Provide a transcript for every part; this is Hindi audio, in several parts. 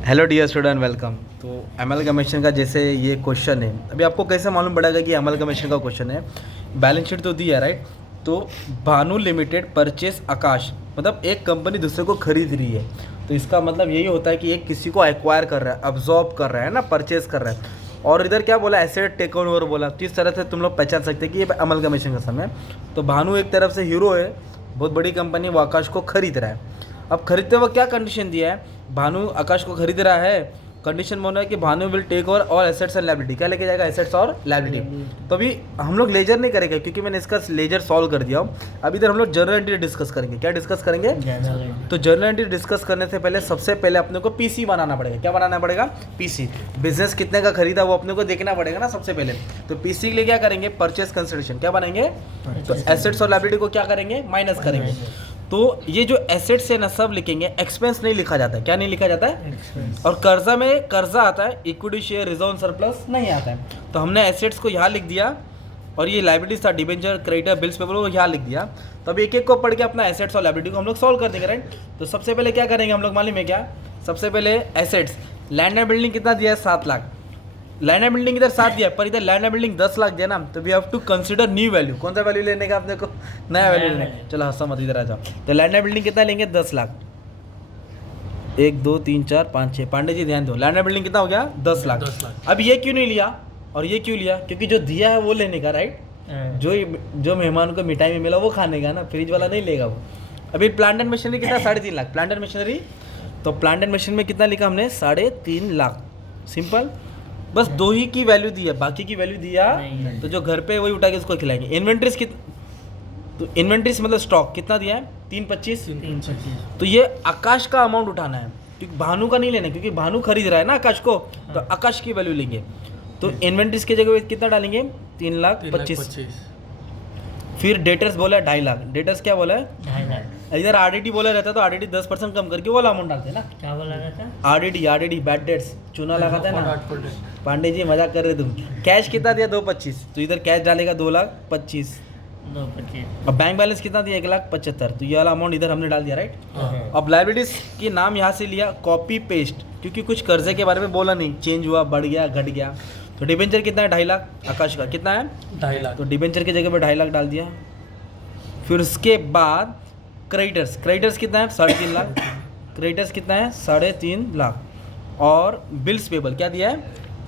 Hello dear student, welcome. तो एमलगमेशन का जैसे ये क्वेश्चन है, अभी आपको कैसे मालूम पड़ेगा कि एमलगमेशन का क्वेश्चन है। बैलेंस शीट तो दी है, राइट। तो भानु लिमिटेड परचेस आकाश, मतलब एक कंपनी दूसरे को खरीद रही है। तो इसका मतलब यही होता है कि एक किसी को एक्वायर कर रहा है, अब्जॉर्ब कर रहा है ना, परचेस कर रहा है। और इधर क्या बोला, एसेट टेक ओवर बोला। तो इस तरह से तुम लोग पहचान सकते हैं कि ये एमलगमेशन का समय। तो भानु एक तरफ से हीरो है, बहुत बड़ी कंपनी, वो आकाश को खरीद रहा है। अब खरीदते वक्त क्या कंडीशन दिया है, भानु आकाश को खरीद रहा है। कंडीशन बोल रहा है कि Bhanu will take over all assets and liability. क्या लेके जाएगा, एसेट्स और लायबिलिटी। तो अभी हम लोग लेजर नहीं करेंगे क्योंकि मैंने इसका लेजर सॉल्व कर दिया हूँ। अब इधर हम लोग जर्नल एंट्री डिस्कस करेंगे। क्या डिस्कस करेंगे? तो जर्नल एंट्री डिस्कस करने से पहले सबसे पहले अपने को पीसी बनाना पड़ेगा। क्या बनाना पड़ेगा? पीसी। बिजनेस कितने का खरीदा वो अपने को देखना पड़ेगा ना सबसे पहले। तो पीसी के लिए क्या करेंगे, परचेस कंसिडरेशन। क्या बनाएंगे? तो एसेट्स और लायबिलिटी को क्या करेंगे, माइनस करेंगे। तो ये जो एसेट्स है ना, सब लिखेंगे, एक्सपेंस नहीं लिखा जाता है। क्या नहीं लिखा जाता है? और कर्जा में कर्जा आता है, इक्विटी शेयर रिजर्व सरप्लस नहीं आता है। तो हमने एसेट्स को यहाँ लिख दिया और ये लायबिलिटीज था, डिबेंचर, क्रेडिटर, बिल्स पेबल, वो यहाँ लिख दिया। तो अब एक एक को पढ़ के अपना एसेट्स और लायबिलिटी को हम लोग सॉल्व कर देंगे, राइट। तो सबसे पहले क्या करेंगे हम लोग, मालूम है क्या? सबसे पहले एसेट्स, लैंड एंड बिल्डिंग कितना दिया है? 7 लाख। लैंड एंड बिल्डिंग इधर 7 दिया है, पर इधर लैंड एंड बिल्डिंग 10 लाख दिया ना। तो we have to consider new value. कौन सा वैल्यू लेने का अपने को? नया वैल्यू लेने का। चलो हंसा मत, इधर आ जाओ। तो लैंड एंड बिल्डिंग कितना लेंगे? 10 लाख। 1 2 3 4 5 6। पांडे जी ध्यान दो, लैंड एंड बिल्डिंग कितना हो गया? 10 लाख। अब ये क्यों नहीं लिया और ये क्यों लिया? क्योंकि जो दिया है वो लेने का, राइट। जो मेहमान को मिठाई में मिला वो खाने का ना, फ्रिज वाला नहीं लेगा वो। अभी प्लांट एंड मशीनरी कितना? 3.5 लाख। प्लांट एंड मशीनरी, तो प्लांट एंड मशीन में कितना लिखा हमने? 3.5 लाख। सिंपल, बस 2 ही की वैल्यू दी है, बाकी की वैल्यू दिया तो जो घर पे वही उठा के उसको खिलाएंगे। इन्वेंट्रीज तो इन्वेंट्रीज मतलब स्टॉक कितना दिया है? 325। तो ये आकाश का अमाउंट उठाना है, क्योंकि भानु का नहीं लेना है, क्योंकि भानु खरीद रहा है ना आकाश को। तो आकाश की वैल्यू लेंगे। तो इन्वेंट्रीज की जगह कितना डालेंगे? 3,25,000। फिर डेटर्स बोला है 2.5 लाख। डेटर्स क्या बोला है? 2.5 लाख। इधर आरडीटी बोला रहता तो आरडीटी 10% कम करके वाला अमाउंट डालते हैं ना। क्या बोला रहता? आरडीटी बैड डेट्स चूना लगाता है ना। पांडे जी मजाक कर रहे तुम। कैश कितना दिया? 225। तो इधर कैश डालेगा 2,25,000। 2.25। अब बैंक बैलेंस कितना दिया? 1,75,000। तो ये वाला अमाउंट इधर हमने डाल दिया, राइट। अब लायबिलिटीज की नाम यहाँ से लिया, कॉपी पेस्ट, क्योंकि कुछ कर्जे के बारे में बोला नहीं, चेंज हुआ, बढ़ गया, घट गया। तो डिबेंचर कितना है? 2.5 लाख। आकाश का कितना है? 2.5 लाख। तो डिबेंचर की जगह पे 2.5 लाख डाल दिया। फिर उसके बाद क्रेडिटर्स कितना है? 3.5 लाख। क्रेडिटर्स कितना है? 3.5 लाख। और बिल्स पेबल क्या दिया है?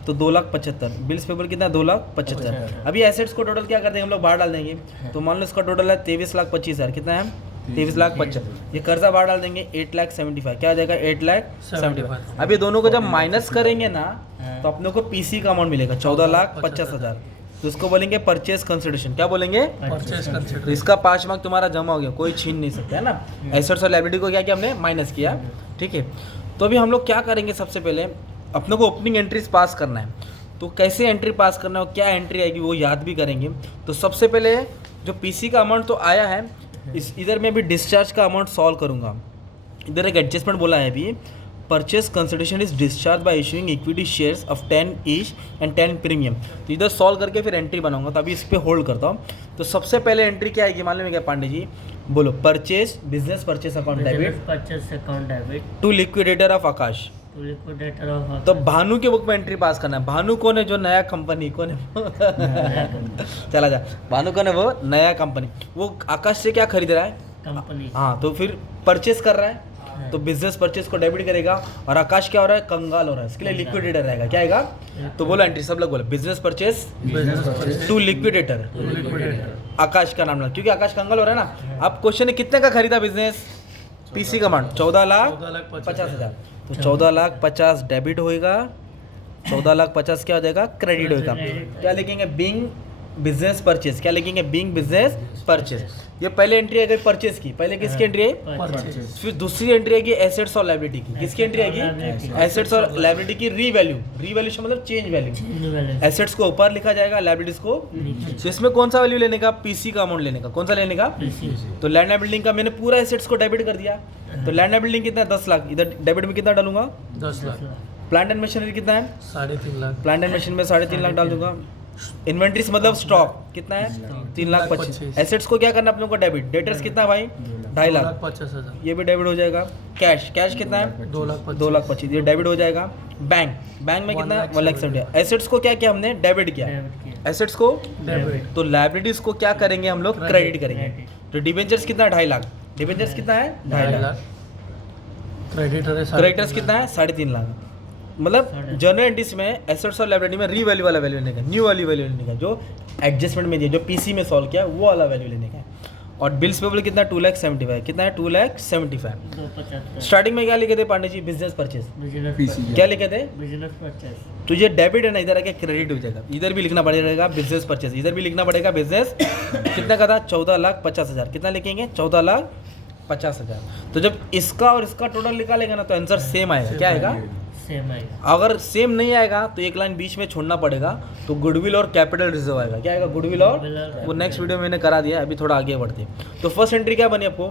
तो 2,75,000। बिल्स पेबल कितना है? 2,75,000। अभी एसेट्स को टोटल क्या कर देंगे हम लोग, बाहर डाल देंगे। तो मान लो इसका टोटल है 23,25,000। कितना है? 23,25,000। ये कर्जा बाहर डाल देंगे, 8,75,000। क्या आ जाएगा? 8,75,000। अब ये दोनों को जब माइनस करेंगे ना, तो अपने को पीसी का अमाउंट मिलेगा 14,50,000। तो इसको बोलेंगे परचेस कंसिडरेशन। क्या बोलेंगे? परचेस तो कंसिडर। इसका 5 मार्क तुम्हारा जमा हो गया, कोई छीन नहीं सकता है ना। एसेट्स और लायबिलिटी को क्या किया हमने? माइनस किया, ठीक है। तो अभी हम लोग क्या करेंगे, सबसे पहले अपने को ओपनिंग एंट्रीज पास करना है। तो कैसे एंट्री पास करना है और क्या एंट्री आएगी वो याद भी करेंगे। तो सबसे पहले जो पीसी का अमाउंट तो आया है, इधर मैं अभी डिस्चार्ज का अमाउंट सॉल्व करूँगा। इधर एक एडजस्टमेंट बोला है अभी, purchase consideration is discharge by issuing equity shares of 10 each and 10 premium. तो इधर सॉल्व करके फिर एंट्री बनाऊंगा, तो अभी इस पर होल्ड करता हूँ। तो सबसे पहले एंट्री क्या आएगी मालूम है क्या पांडे जी? बोलो। Purchase, business purchase account debit purchase account debit to liquidator of Akash. To liquidator of. तो भानु के बुक में एंट्री पास करना है। भानु कौन है? जो नया कंपनी कौन है? चला जा। भानु कौन है? वो नया कंपनी। वो आकाश से क्या खरीद रहा है? कंपनी। हाँ, तो फिर परचेस कर रहा है, तो बिजनेस परचेस को डेबिट करेगा। और आकाश क्या हो रहा है? कंगाल हो रहा है, इसके लिए लिक्विडेटर रहेगा। क्या आएगा? तो बोलो एंट्री, सब लोग बोलो, बिजनेस परचेस टू लिक्विडेटर। आकाश का नाम लगा, क्योंकि आकाश कंगाल हो रहा है ना। अब क्वेश्चन है कितने का खरीदा बिजनेस? पीसी का अमाउंट 14,50,000। तो 14,50,000 डेबिट होएगा, 14,50,000 क्या हो जाएगा? क्रेडिट होएगा। क्या लिखेंगे? Being business purchase. क्या लिखेंगे? Being business purchase. ये पहले एंट्री है गई परचेस की। पहले किसकी एंट्री है? परचेस। फिर दूसरी एंट्री आएगी एसेट्स और लायबिलिटी की। किसकी एंट्री आएगी? एसेट्स और लायबिलिटी की रीवैल्यू। रीवैल्यूशन मतलब चेंज वैल्यू। एसेट्स को ऊपर लिखा जाएगा, लायबिलिटीज को। तो इसमें कौन सा वैल्यू लेने का? पीसी का अमाउंट लेने का। कौन सा लेने का? तो लैंड एंड बिल्डिंग का मैंने पूरा एसेट्स को डेबिट कर दिया। तो लैंड एंड बिल्डिंग कितना है? 10 लाख। इधर डेबिट में कितना डालूंगा? 10 लाख। प्लांट एंड मशीनरी कितना है? 3.5 लाख। प्लांट एंड मशीन में 3.5 लाख डाल दूंगा। इन्वेंट्रीज मतलब स्टॉक कितना है 3,25,000। एसेट्स को क्या करना है अपने को डेबिट। डेटर्स कितना है भाई 2,50,000, 50,000, ये भी डेबिट हो जाएगा। कैश कितना है 2,25,000, ये डेबिट हो जाएगा। बैंक में कितना है 1,70,000। एसेट्स को क्या किया हमने डेबिट किया, डेबिट किया। एसेट्स को डेबिट, तो लाइबिलिटीज को क्या करेंगे हम लोग क्रेडिट करेंगे। तो डिबेंचर्स कितना है 2,50,000, डिबेंचर्स कितना है 2,50,000। क्रेडिटर है क्रेडिटर्स कितना है 3,50,000। मतलब जर्नल एंट्रीज में एसेट्स और लायबिलिटी में री वैल्यू वाला वैल्यू लेने का, न्यू वाली वैल्यू लेने का, जो एडजस्टमेंट में दिया, जो पीसी में सॉल्व किया वो वाला वैल्यू लेने का है। और बिल्स पेबल कितना 2,75,000, कितना है 2,75,000। 275 स्टार्टिंग में क्या लिखे थे Pandey ji business purchase, business क्या लिखे थे बिजनेस परचेस तो ये डेबिट है ना, इधर आके क्रेडिट हो जाएगा। इधर भी लिखना पड़ेगा बिजनेस परचेज, इधर भी लिखना पड़ेगा बिजनेस कितना का था 14,50,000। कितना लिखेंगे 14,50,000। तो जब इसका और इसका टोटल निकालेगा ना तो आंसर सेम आएगा। क्या आएगा सेम आएगा। अगर सेम नहीं आएगा तो एक लाइन बीच में छोड़ना पड़ेगा, तो गुडविल और कैपिटल रिजर्व आएगा। क्या आएगा गुडविल और वो नेक्स्ट वीडियो में मैंने करा दिया है, अभी थोड़ा आगे बढ़ते हैं। तो फर्स्ट एंट्री क्या बनी आपको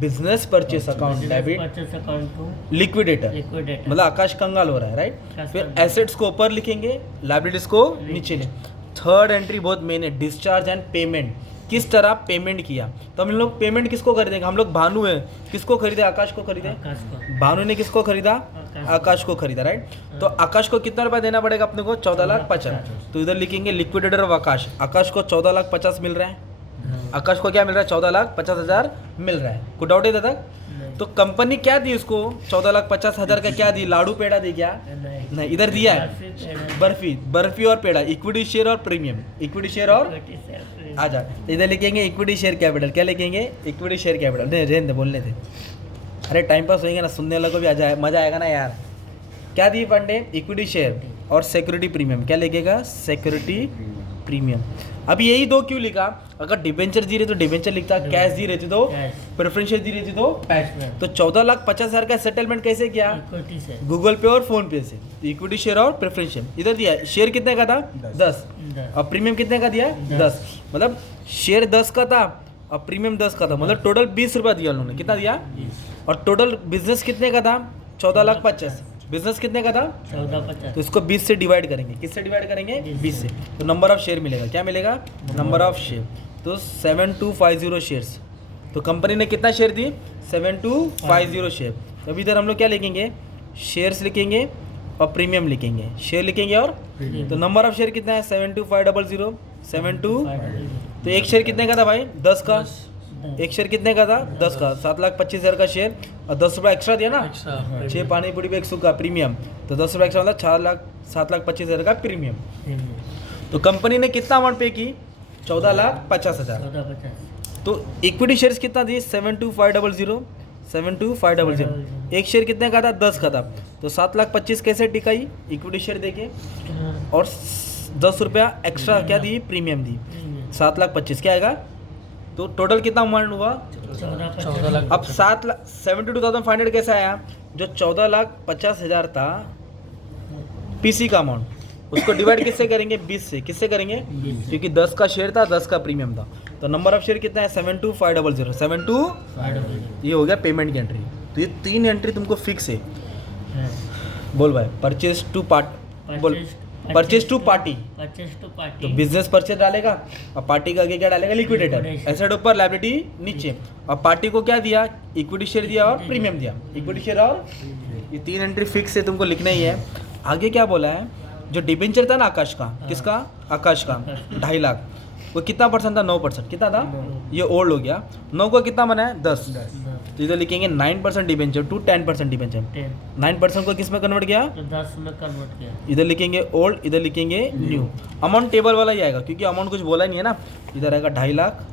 business purchase account debit purchase account to liquidator, liquidator मतलब आकाश कंगाल हो रहा है राइट। आकाश फिर कंगाल। एसेट्स को ऊपर लिखेंगे, लायबिलिटीज को नीचे ले। थर्ड एंट्री बहुत मेन है डिस्चार्ज एंड पेमेंट, किस तरह पेमेंट किया। तो हम लोग पेमेंट किसको खरीदेंगे, हम लोग भानु है, किसको खरीदे आकाश को खरीदे। आकाश को भानु ने किसको खरीदा आकाश को खरीदा राइट। तो आकाश को कितना रुपया देना पड़ेगा अपने को 14,50,000। तो इधर लिखेंगे लिक्विडेटर ऑफ आकाश, आकाश को 14,50,000 मिल रहा है। आकाश को क्या मिल रहा है 14,50,000 मिल रहा है। कुछ डाउट है दादा। तो कंपनी क्या दी उसको 14,50,000 का क्या दी, लाडू पेड़ा दी क्या नहीं, इधर दिया है बर्फी और पेड़ा, इक्विटी शेयर और प्रीमियम, इक्विटी शेयर और आ जा। तो इधर लिखेंगे इक्विटी शेयर कैपिटल, क्या लिखेंगे इक्विटी शेयर कैपिटल। नहीं रहने दे बोलने थे, अरे टाइम पास होएगा ना, सुनने वालों को भी आ जाए मजा आएगा ना यार। क्या दी पांडे इक्विटी शेयर और सिक्योरिटी प्रीमियम, क्या लिखेगा सिक्योरिटी प्रीमियम। अब यही दो क्यों लिखा, अगर डिबेंचर दी रही तो डिबेंचर लिखता, कैश दी रहती तो प्रेफरेंशियल दी रहती तो पैश। तो 14,50,000 का सेटलमेंट कैसे किया इक्विटी से गूगल पे और फोन पे से। इक्विटी शेयर और प्रेफरेंशियल इधर दिया, शेयर कितने का था 10 और प्रीमियम कितने का दिया 10, मतलब शेयर 10 का था और प्रीमियम 10 का था, मतलब टोटल 20 रुपया दिया उन्होंने। कितना दिया और टोटल बिजनेस कितने का था 14,50,000, बिजनेस कितने का था 14,50,000 तो इसको 20 से डिवाइड करेंगे, किससे डिवाइड करेंगे 20 से। तो नंबर ऑफ शेयर मिलेगा, क्या मिलेगा नंबर ऑफ शेयर। तो 7250 शेयर्स, तो कंपनी ने कितना शेयर दी 7250 शेयर। तो अभी इधर हम लोग क्या लिखेंगे शेयर्स लिखेंगे और प्रीमियम लिखेंगे, शेयर लिखेंगे और तो नंबर ऑफ शेयर कितना है 72,500 72। तो एक शेयर कितने का था भाई 10 का, एक शेयर कितने का था 10 का, 7,25,000 का शेयर और 10 रुपये एक्स्ट्रा दिया ना, 6 पानी पूरी पे 100 का प्रीमियम, तो 10 रुपये एक्स्ट्रा मतलब 7,25,000 का प्रीमियम। तो कंपनी ने कितना अमाउंट पे की 14,50,000। 14,50,000 तो इक्विटी शेयर्स कितना दी 72,500 एक शेयर कितने का था 10 का था, तो 7,25,000 कैसे टिकाई इक्विटी शेयर देके और 10 रुपया एक्स्ट्रा क्या दी प्रीमियम दी 7,25,000 क्या आएगा। तो टोटल कितना अमाउंट हुआ 14,00,000। अब 72,500 कैसे आया, जो 14,50,000 था पीसी का अमाउंट, उसको डिवाइड किससे करेंगे 20 से, किससे करेंगे क्योंकि 10 का शेयर था 10 का प्रीमियम था। तो नंबर ऑफ शेयर कितना है 72,500 72। ये हो गया पेमेंट की एंट्री। तो ये 3 एंट्री तुमको फिक्स है। बोल भाई परचेज टू पार्ट बोल परचेज टू पार्टी, तो बिजनेस परचेज डालेगा और पार्टी का आगे क्या डालेगा लिक्विडेटर, एसेट ऊपर लायबिलिटी नीचे, और पार्टी को क्या दिया इक्विटी शेयर दिया और प्रीमियम दिया, इक्विटी शेयर और ये 3 एंट्री फिक्स है तुमको लिखना ही है। आगे क्या बोला है जो डिबेंचर था ना आकाश का, किसका आकाश का 2.5 लाख, वो कितना परसेंट था 9%, कितना था ये ओल्ड हो गया 9 को कितना बना है 10, तो इधर लिखेंगे 9% डिबेंचर टू 10% डिबेंचर, 9% को किस में कन्वर्ट किया 10 में कन्वर्ट किया। इधर लिखेंगे ओल्ड इधर लिखेंगे न्यू, अमाउंट टेबल वाला ही आएगा क्योंकि अमाउंट कुछ बोला नहीं है ना। इधर आएगा 2.5 लाख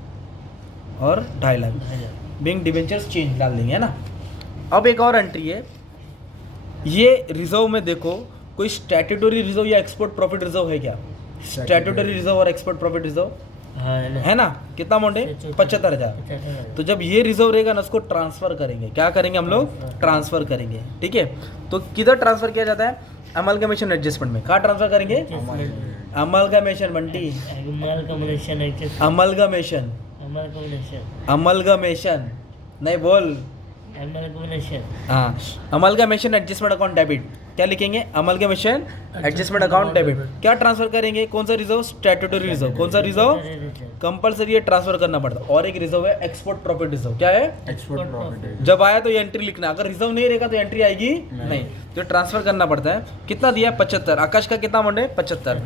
और 2.5 लाख बिंग डिबेंचर्स चेंज डाल देंगे है ना। अब एक और एंट्री है, ये रिजर्व में देखो कोई स्टैट्यूटरी रिजर्व या एक्सपोर्ट प्रॉफिट रिजर्व है क्या, स्टैट्यूटरी रिजर्व और एक्सपोर्ट प्रॉफिट रिजर्व है ना, कितना अमाउंट है 75,000। तो जब ये रिजर्व रहेगा ना उसको ट्रांसफर करेंगे, क्या करेंगे हम लोग ट्रांसफर करेंगे, ठीक है। तो किधर ट्रांसफर किया जाता है अमलगमेशन एडजस्टमेंट में, कहाँ ट्रांसफर करेंगे अमलगमेशन बंटी अमलगमेशन नहीं बोल एमलगमेशन हाँ, अमलगमेशन एडजस्टमेंट अकाउंट डेबिट क्या लिखेंगे? Amalgamation adjustment account debit. क्या ट्रांसफर करेंगे? कौन सा रिजर्व? Statutory reserve. कौन सा रिजर्व? कंपलसरी ये ट्रांसफर करना पड़ता है। और एक रिजर्व है एक्सपोर्ट प्रॉफिट रिजर्व। क्या है? एक्सपोर्ट प्रॉफिट जब आया तो ये एंट्री लिखना, अगर रिजर्व नहीं रहेगा तो एंट्री आएगी नहीं। तो ट्रांसफर करना पड़ता है। कितना दिया? 75। आकाश का कितना अमाउंट है? 75।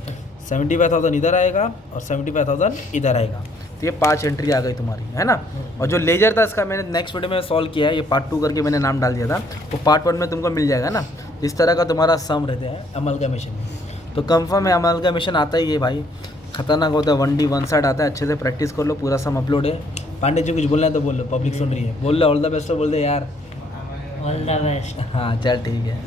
75,000 इधर आएगा और 75,000 इधर आएगा। तो ये 5 एंट्री आ गई तुम्हारी, है ना। और जो लेजर था इसका मैंने नेक्स्ट वीडियो में सॉल्व किया है, ये पार्ट 2 करके मैंने नाम डाल दिया था, वो पार्ट 1 में तुमको मिल जाएगा ना। इस तरह का तुम्हारा सम रहता है अमलगमेशन में। तो कंफर्म है अमलगमेशन आता ही है भाई, खतरनाक होता है। 1D 1 साइड आता है, अच्छे से प्रैक्टिस कर लो, पूरा सम अपलोड है। पांडे जी कुछ बोलना है तो बोल लो, पब्लिक सुन रही है। बोल लो ऑल द बेस्ट तो बोल दे यार। All the best. हाँ चल ठीक है।